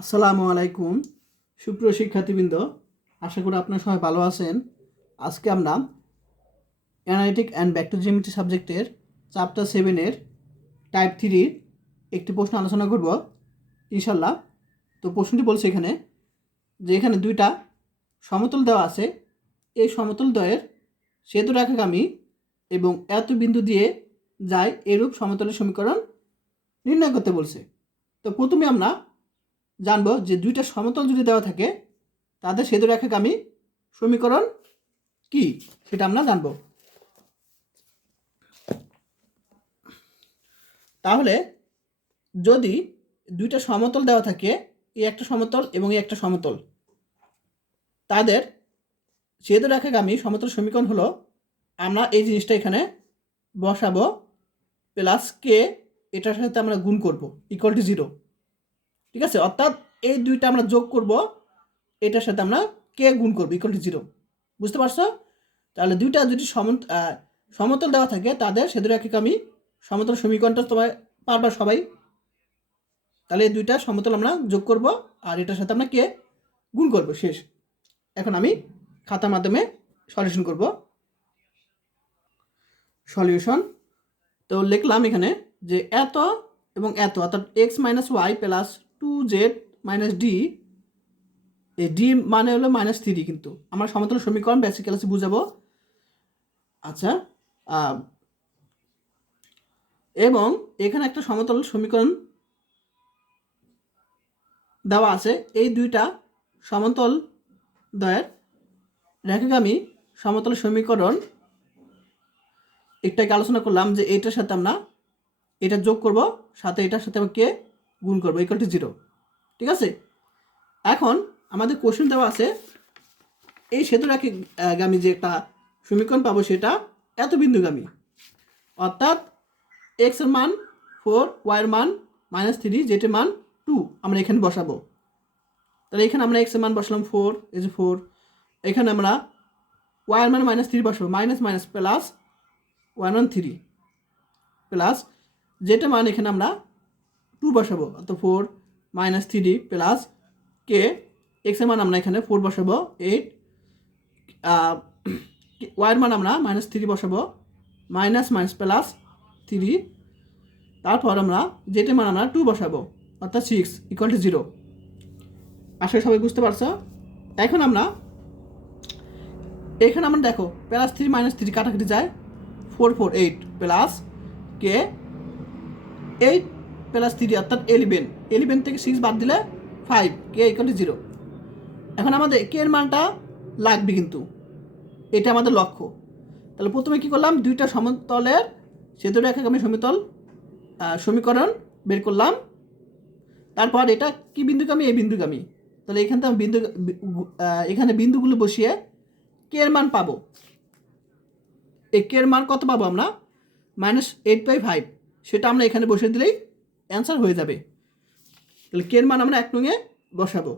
আসসালামু আলাইকুম সুপ্রিয় শিক্ষার্থীবৃন্দ, আশা করি আপনারা সবাই ভালো আছেন। আজকে আমরা অ্যানালিটিক অ্যান্ড ভেক্টর জিওমেট্রি সাবজেক্টের চ্যাপ্টার 7-এর টাইপ 3 একটি প্রশ্ন আলোচনা করব ইনশাল্লাহ। তো প্রশ্নটি বলছে এখানে যে এখানে দুইটা সমতল দেওয়া আছে, এই সমতল দ্বয়ের সেতু রেখাগামী এবং এত বিন্দু দিয়ে যায় এরূপ সমতলের সমীকরণ নির্ণয় করতে বলছে। তো প্রথমে আমরা জানবো যে দুইটা সমতল যদি দেওয়া থাকে তাদের সেতু রেখাগামী সমীকরণ কি, সেটা আমরা জানবো। তাহলে যদি দুইটা সমতল দেওয়া থাকে, এই একটা সমতল এবং এই একটা সমতল, তাদের সেতু রেখাগামী সমতল সমীকরণ হলো, আমরা এই জিনিসটা এখানে বসাবো প্লাস কে, এটার সাথে আমরা গুণ করব ইকুয়াল টু 0। ঠিক আছে, অর্থাৎ এই দুইটা আমরা যোগ করব, এটার সাথে আমরা কে গুণ করব ইকুয়াল টু 0। বুঝতে পারছো? তাহলে দুইটা যদি সমতল দেওয়া থাকে তাদের সেতু রেখাগামী সমতল সমীকরণটা তোমার পারবা সবাই। তাহলে এই দুইটা সমতল আমরা যোগ করব আর এটার সাথে আমরা কে গুণ করব, শেষ। এখন আমি খাতার মাধ্যমে সলিউশন করব। সলিউশন তো লিখলাম এখানে যে এত এবং এত, অর্থাৎ x minus y plus 2z minus d, এই ডি মানে হলো -3, কিন্তু আমরা সমতল সমীকরণ বেসিক ক্লাসে বুঝাবো। আচ্ছা, এবং এখানে একটা সমতল সমীকরণ দেওয়া আছে, এই দুইটা সমতল দ্বয়ের রেখাগামী সমতল সমীকরণ একটাকে আলোচনা করলাম যে এটার সাথে আমরা এটা যোগ করব, সাথে এটার সাথে কে গুণ করবো ইকুয়াল টু 0। ঠিক আছে, এখন আমাদের কোশ্চেন দেওয়া আছে এই সেতু রেখাগামী যে একটা সমীকরণ পাবো সেটা এত বিন্দুগামী, অর্থাৎ এক্স এর মান 4, ওয়াই এর মান -3, জেড এর মান 2 আমরা এখানে বসাবো। তাহলে এখানে আমরা এক্স এর মান বসালাম 4, এই যে 4, এখানে আমরা ওয়াই এর মান -3 বসাবো, minus minus plus 1 1 3 plus Z এর মান এখানে আমরা 2 বসাবো, অর্থাৎ 4 -3 প্লাস কে, এক্স এর মান আমরা এখানে 4 বসাবো 8, ওয়াই এর মান আমরা -3 বসাবো, মাইনাস মাইনাস প্লাস 3, তারপর আমরা জেড এর মান আমরা 2 বসাবো, অর্থাৎ 6 ইকুয়াল টু 0। আসলে সবাই বুঝতে পারছো? এখন আমরা এখানে আমরা দেখো +3 -3 কাটাকাটি যায়, 4 4 8 প্লাস কে 8 প্লাস 3 অর্থাৎ 11, 11 থেকে 6 বাদ দিলে 5, কে ইকুয়াল টু 0। এখন আমাদের কে এর মানটা লাগবে, কিন্তু এটা আমাদের লক্ষ্য। তাহলে প্রথমে কি করলাম, দুইটা সমতলের সেতু রেখাগামী সমীকরণ বের করলাম। তারপর এটা কি বিন্দুগামী, এই বিন্দুগামী। তাহলে এখান থেকে এখানে বিন্দুগুলো বসিয়ে কে এর মান পাবো। এই কে এর মান কত পাবো আমরা, -8/5, সেটা আমরা এখানে বসিয়ে দিলেই অ্যান্সার হয়ে যাবে। তাহলে কে এর মান আমরা 1 নঙে বসাবো।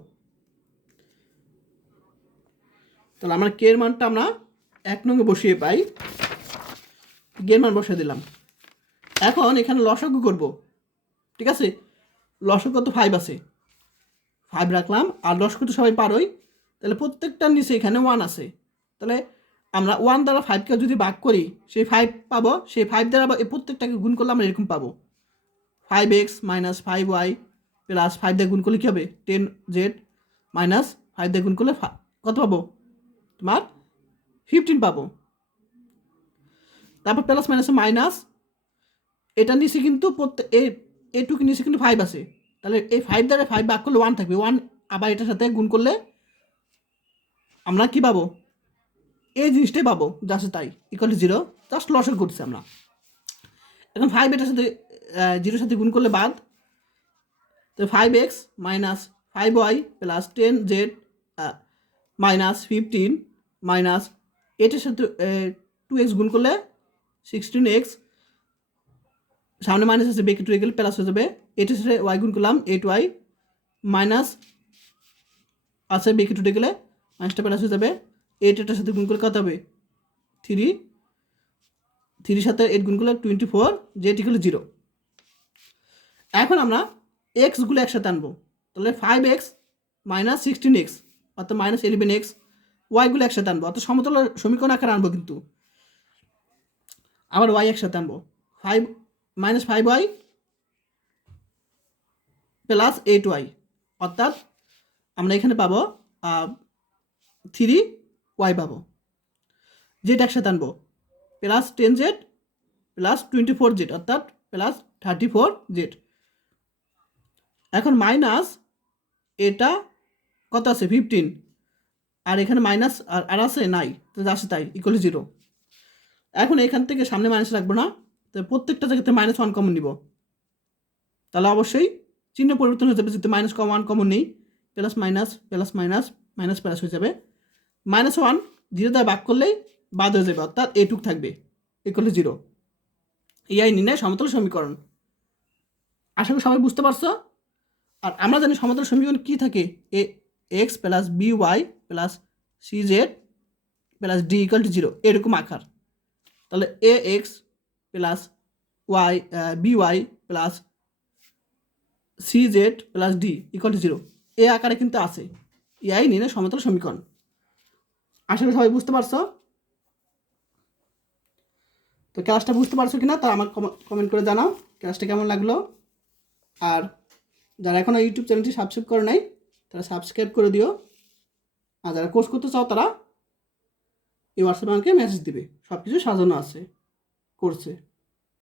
তাহলে আমরা কে এর মানটা আমরা 1 নঙে বসিয়ে পাই, কে এর মান বসিয়ে দিলাম। এখন এখানে লসাগু করব। ঠিক আছে, লসাগু কত 5 আছে, 5 রাখলাম। আর লসাগু তো সবাই পারোই, তাহলে প্রত্যেকটার নিচে এখানে 1 আছে। তাহলে আমরা 1 দ্বারা 5কে যদি ভাগ করি সেই 5 পাবো, সেই 5 দ্বারা এই প্রত্যেকটাকে গুণ করলে আমরা এরকম পাবো 5x - 5y প্লাস 5 দিয়ে গুণ করলে কী হবে 10z মাইনাস 5 দিয়ে গুণ করলে কত পাবো, তোমার 15 পাবো। তারপর প্লাস মাইনাসে মাইনাস, এটা নিচে কিন্তু এইটুকু নিচে কিন্তু 5 আছে। তাহলে এই 5 দ্বারা 5 ভাগ করলে 1 থাকবে, 1 আবার এটার সাথে গুণ করলে আমরা কি পাবো, এই জিনিসটাই পাবো, জাস্ট তাই ইকুয়াল টু 0, জাস্ট লসের করছি আমরা। এখন 5 এটার সাথে 0-র সাথে গুণ করলে বাদ, তো 5x - 5y plus 10z minus 15 minus এটার সাথে 2x গুণ করলে 16x, সামনে মাইনাস আছে বেঁকে 2 গেলে প্লাস হয়ে যাবে। এটার সাথে y গুণ করলাম 8y মাইনাস আছে বেঁকে 2 গেলে মাইনাসটা প্লাস হয়ে যাবে। 8 এটার সাথে গুণ করলে কত হবে 3, 3 সাথে 8 গুণ করলে 24, জেড ইকুয়াল 0। এখন আমরা এক্সগুলো একসাথে আনবো, তাহলে 5x মাইনাস 16x অর্থাৎ মাইনাস 11x, ওয়াইগুলো একসাথে আনবো, অর্থাৎ সমতল সমীকরণ আকারে আনবো, কিন্তু আবার ওয়াই একসাথে আনবো। 5 মাইনাস 5y প্লাস 8y, অর্থাৎ আমরা এখানে পাবো 3y পাবো। জেড একসাথে আনবো, প্লাস 10z প্লাস 24z অর্থাৎ প্লাস 34z। এখন মাইনাস এটা কত আছে 15, আর এখানে মাইনাস আর আছে নাই, তো আসে তাই ইকুয়াল 0। এখন এখান থেকে সামনে মাইনাস রাখবো না, তো প্রত্যেকটা জায়গাতে -1 কমন নিব, তাহলে অবশ্যই চিহ্ন পরিবর্তন হয়ে যাবে, যেহেতু -1 কমন নেই, plus minus plus minus minus plus হয়ে যাবে। -1 0 দ্বারা ভাগ করলেই বাদ হয়ে যাবে, অর্থাৎ এটুক থাকবে ইকুয়াল 0। এই নির্ণয় সমতল সমীকরণ। আশা করি সবাই বুঝতে পারছো। আর আমরা জানি সমতল সমীকরণ কী থাকে, A X plus B Y plus C Z plus D equal to 0, এরকম আকার। তাহলে A X plus Y B Y plus C Z plus D equal to 0, এ আকারে কিন্তু আছে। এই নির্ণয় সমতল সমীকরণ। আশা করি সবাই বুঝতে পারছো। তো ক্লাসটা বুঝতে পারছো কিনা তা আমার কমেন্ট করে জানাও ক্লাসটা কেমন লাগলো। আর যারা এখনও ইউটিউব চ্যানেলটি সাবস্ক্রাইব করে নাই তারা সাবস্ক্রাইব করে দিও। আর যারা কোর্স করতে চাও তারা এই হোয়াটসঅ্যাপে আমাকে মেসেজ দিবে, সব কিছু সাজানো আছে কোর্সে।